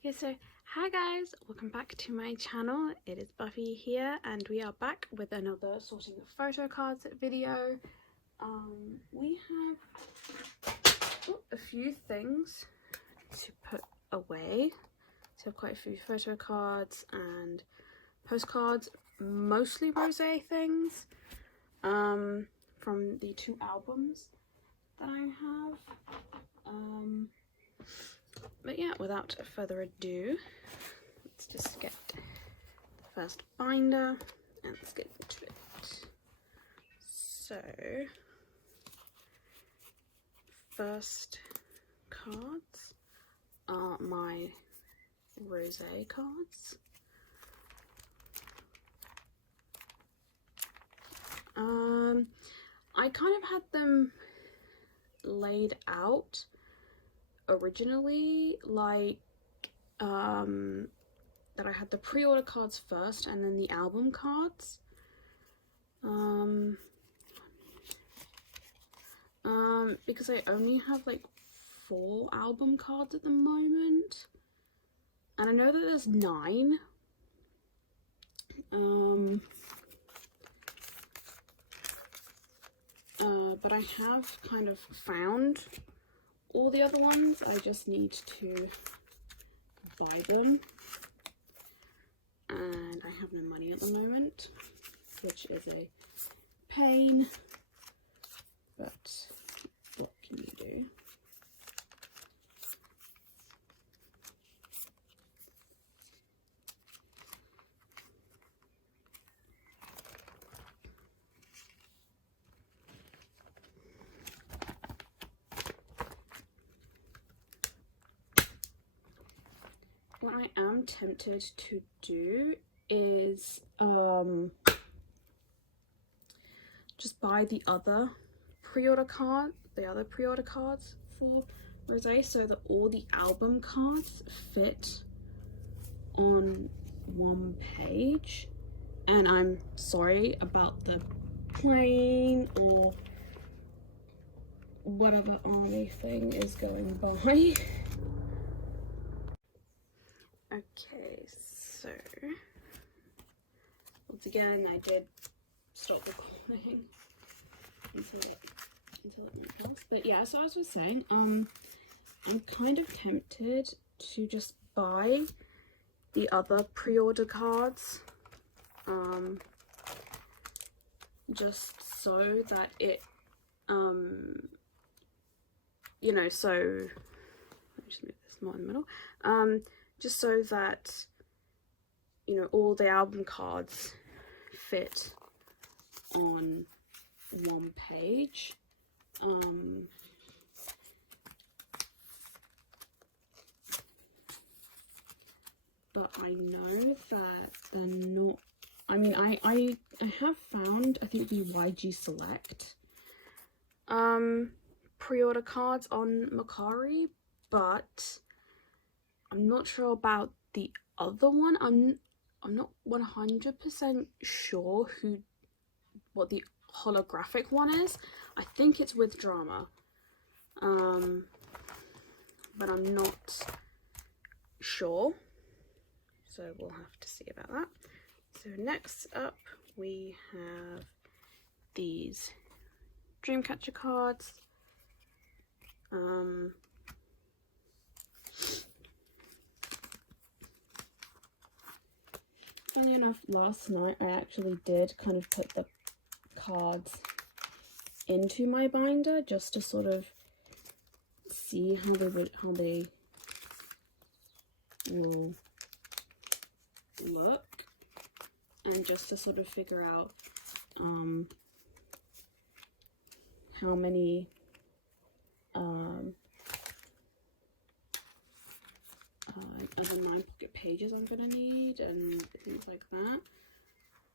Okay, so hi guys, welcome back to my channel. It is Buffy here and we are back with another sorting of photo cards video. We have a few things to put away. So I have quite a few photo cards and postcards, mostly rosé things from the two albums that I have. But yeah, without further ado, let's just get the first binder and let's get into it. So, first cards are my rosé cards. I kind of had them laid out originally, like that I had the pre-order cards first and then the album cards. Because I only have like 4 album cards at the moment, and I know that there's 9. But I have kind of found all the other ones. I just need to buy them, and I have no money at the moment, which is a pain, but what can you do? What I am tempted to do is just buy the other pre-order cards for rosé, so that all the album cards fit on one page. And I'm sorry about the plane or whatever army thing is going by. Okay, so once again I did stop recording until it went else. But yeah, so as I was saying, I'm kind of tempted to just buy the other pre-order cards, just so that it, you know, so let me just move this more in the middle, just so that, you know, all the album cards fit on one page. But I know that they're not, I mean, I have found, I think, the YG Select pre-order cards on Mercari, but I'm not sure about the other one. I'm not 100% sure what the holographic one is. I think it's with Drama, but I'm not sure, so we'll have to see about that. So next up we have these Dreamcatcher cards. Funny enough, last night I actually did kind of put the cards into my binder just to sort of see how they will look, and just to sort of figure out how many other 9-pocket pages I'm gonna need and things like that.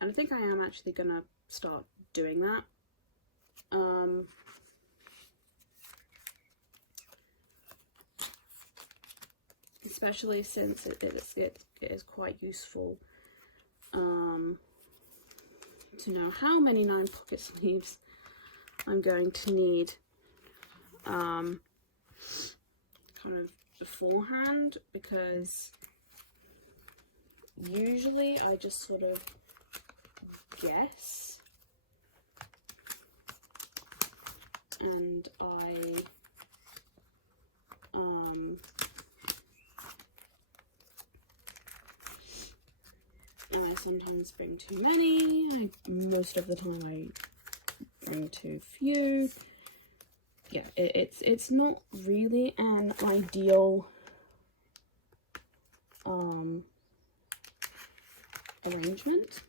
And I think I am actually gonna start doing that. Especially since it is quite useful to know how many 9-pocket sleeves I'm going to need, kind of beforehand, because usually I just sort of guess, and I sometimes bring too many. Most of the time I bring too few. Yeah, it's not really an ideal arrangement.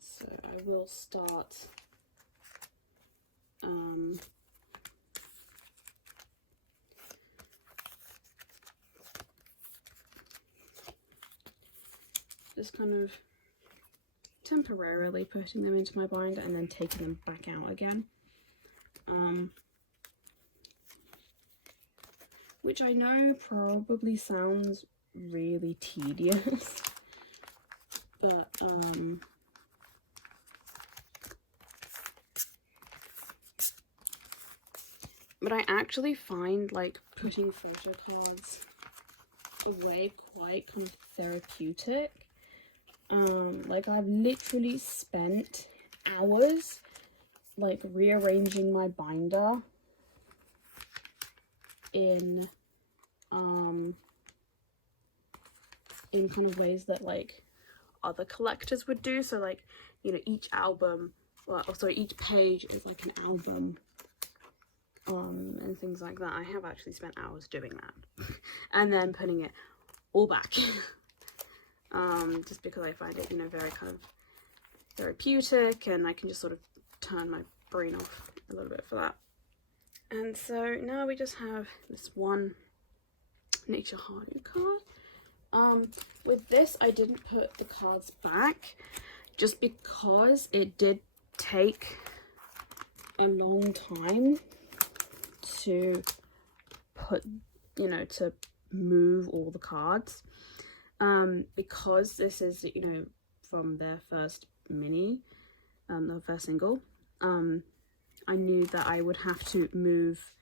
So I will start just kind of temporarily putting them into my binder and then taking them back out again, which I know probably sounds really tedious, but I actually find like putting photo cards away quite kind of therapeutic. Like I've literally spent hours like rearranging my binder in kind of ways that like other collectors would do. So like, you know, each album, well, sorry, each page is like an album, and things like that. I have actually spent hours doing that and then putting it all back. Just because I find it, you know, very kind of therapeutic, and I can just sort of turn my brain off a little bit for that. And so now we just have this one Nature Hardy card. With this, I didn't put the cards back just because it did take a long time to put, you know, to move all the cards. Because this is, you know, from their first mini, their first single, I knew that I would have to move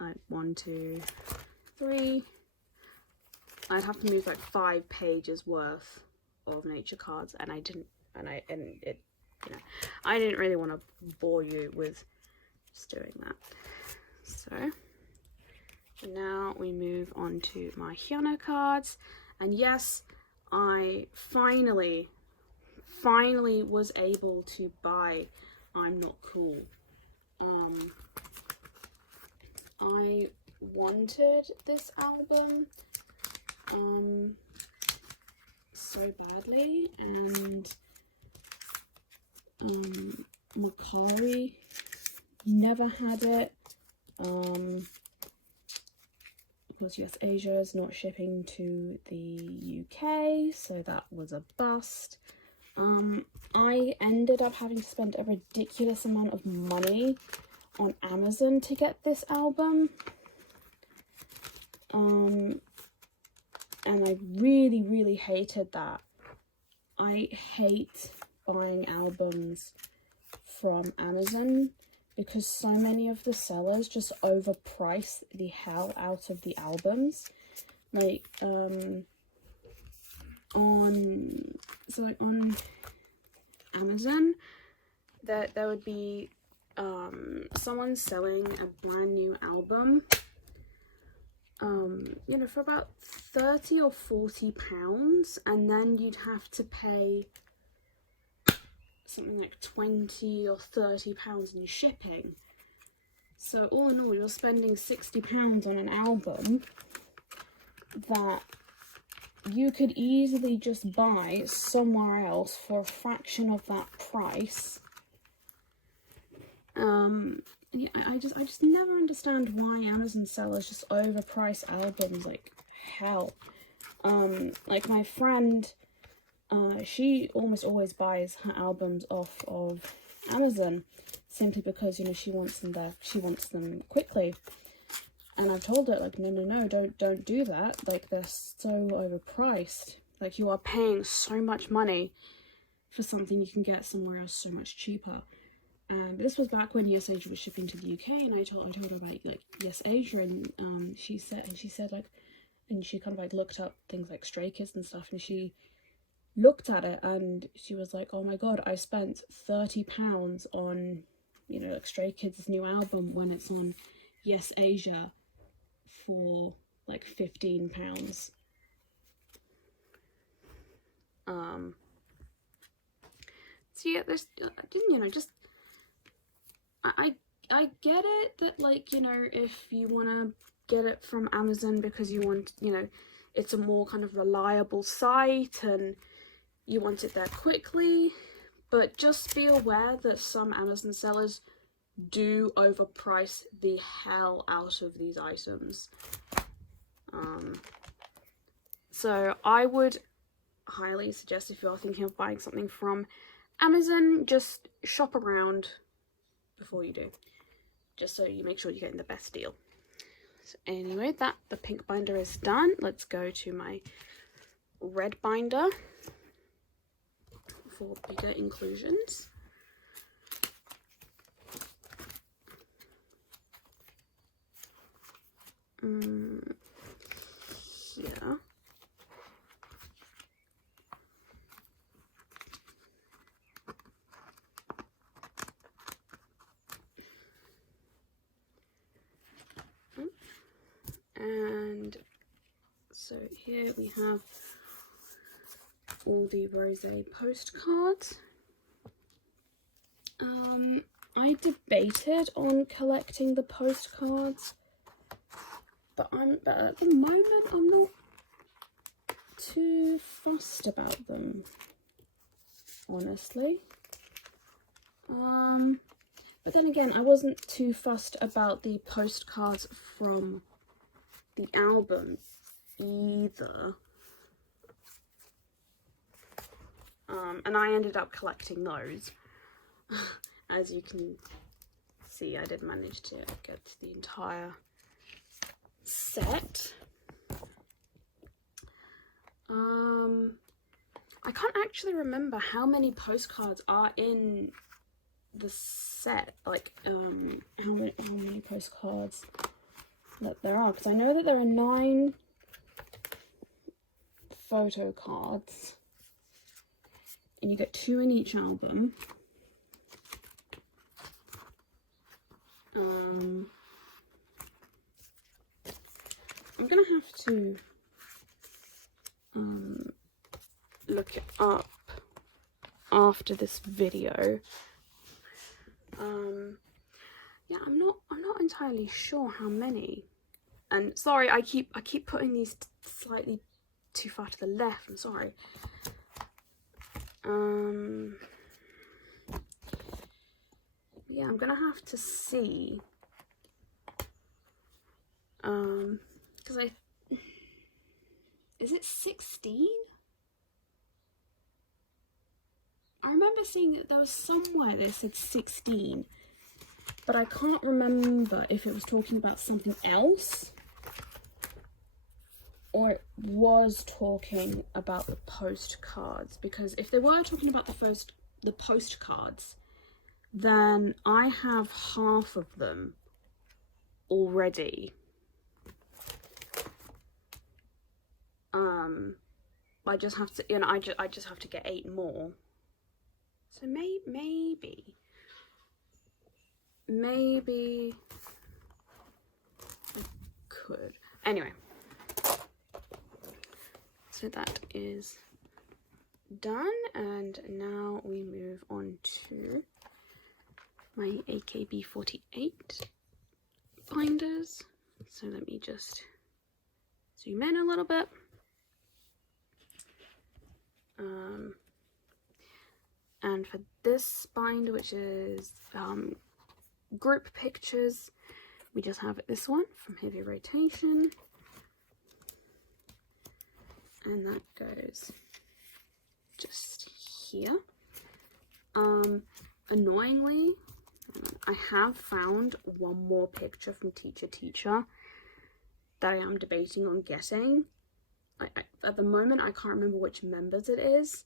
like 1, 2, 3. I'd have to move like 5 pages worth of nature cards, and I didn't, and it, you know, I didn't really want to bore you with just doing that. So now we move on to my Hyuna cards. And yes, I finally was able to buy I'm Not Cool. I wanted this album so badly, and Makari never had it. Because US Asia is not shipping to the UK, so that was a bust. I ended up having to spend a ridiculous amount of money on Amazon to get this album. And I really hated that. I hate buying albums from Amazon because so many of the sellers just overprice the hell out of the albums. Like, on Amazon, there would be someone selling a brand new album, you know, for about £30 or £40, and then you'd have to pay something like £20 or £30 in shipping. So all in all, you're spending £60 on an album that you could easily just buy somewhere else for a fraction of that price. Yeah, I just never understand why Amazon sellers just overprice albums like hell. Like my friend, she almost always buys her albums off of Amazon simply because, you know, she wants them there, she wants them quickly. And I've told her, like, no, don't do that. Like, they're so overpriced. Like, you are paying so much money for something you can get somewhere else so much cheaper. But this was back when Yes Asia was shipping to the UK, and I told her about like Yes Asia, and she said like, and she kind of like looked up things like Stray Kids and stuff, and she looked at it and she was like, oh my god, I spent £30 on, you know, like Stray Kids' new album when it's on Yes Asia for like £15. So yeah, there's, you know, just, I get it that, like, you know, if you want to get it from Amazon because you want, you know, it's a more kind of reliable site and you want it there quickly, but just be aware that some Amazon sellers do overprice the hell out of these items. So I would highly suggest, if you're thinking of buying something from Amazon, just shop around before you do, just so you make sure you're getting the best deal. So anyway, the pink binder is done. Let's go to my red binder for bigger inclusions. Here. And so here we have all the rosé postcards. I debated on collecting the postcards, but at the moment I'm not too fussed about them, honestly. But then again, I wasn't too fussed about the postcards from the album either. And I ended up collecting those. As you can see, I did manage to get the entire set. I can't actually remember how many postcards are in the set, like how many postcards that there are, because I know that there are 9 photo cards, and you get 2 in each album. I'm gonna have to look it up after this video. Yeah, I'm not entirely sure how many. And sorry, I keep putting these slightly too far to the left. I'm sorry. Yeah, I'm gonna have to see. Because is it 16? I remember seeing that there was somewhere that said 16, but I can't remember if it was talking about something else or it was talking about the postcards. Because if they were talking about the postcards, then I have half of them already. I just have to, you know, I just have to get 8 more. So maybe I could. Anyway, so that is done, and now we move on to my AKB48 binders. So let me just zoom in a little bit. And for this binder, which is group pictures, we just have this one from Heavy Rotation, and that goes just here. Annoyingly, I have found one more picture from Teacher that I am debating on getting. at the moment I can't remember which members it is,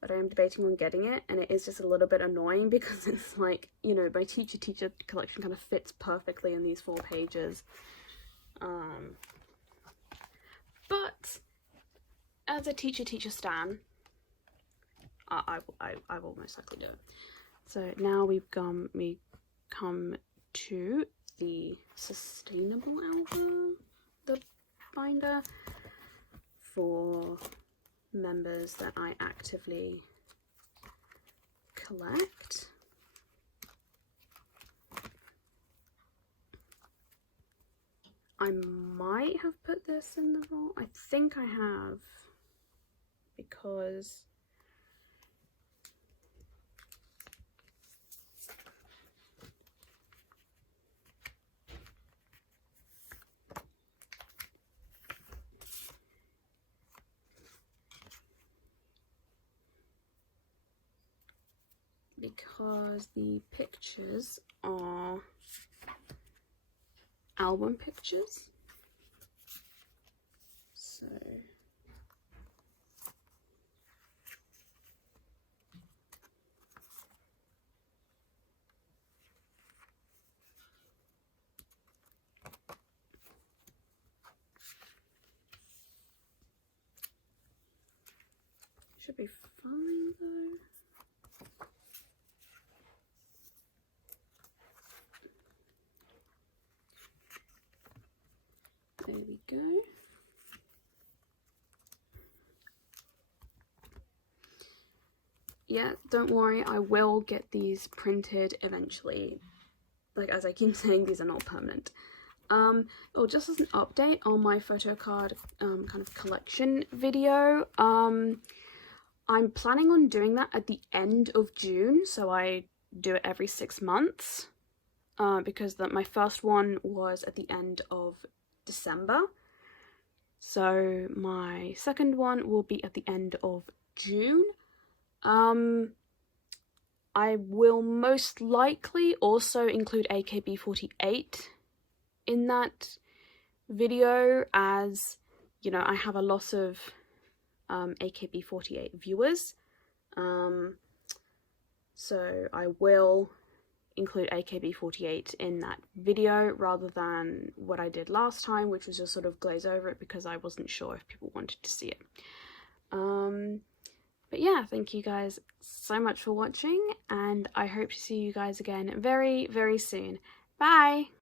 but I am debating on getting it, and it is just a little bit annoying because it's like, you know, my teacher collection kind of fits perfectly in these 4 pages. But as a teacher stan, I will most likely do it. So now we come to the sustainable album, the binder for members that I actively collect. I might have put this in the wrong, I think I have, because the pictures are album pictures. So should be fine though. There we go. Yeah, don't worry, I will get these printed eventually. Like, as I keep saying, these are not permanent. Oh, just as an update on my photocard kind of collection video, I'm planning on doing that at the end of June, so I do it every 6 months, because my first one was at the end of December, so my second one will be at the end of June. I will most likely also include AKB48 in that video, as you know, I have a lot of AKB48 viewers, so I will include AKB48 in that video rather than what I did last time, which was just sort of glaze over it because I wasn't sure if people wanted to see it. But yeah, thank you guys so much for watching, and I hope to see you guys again very, very soon. Bye!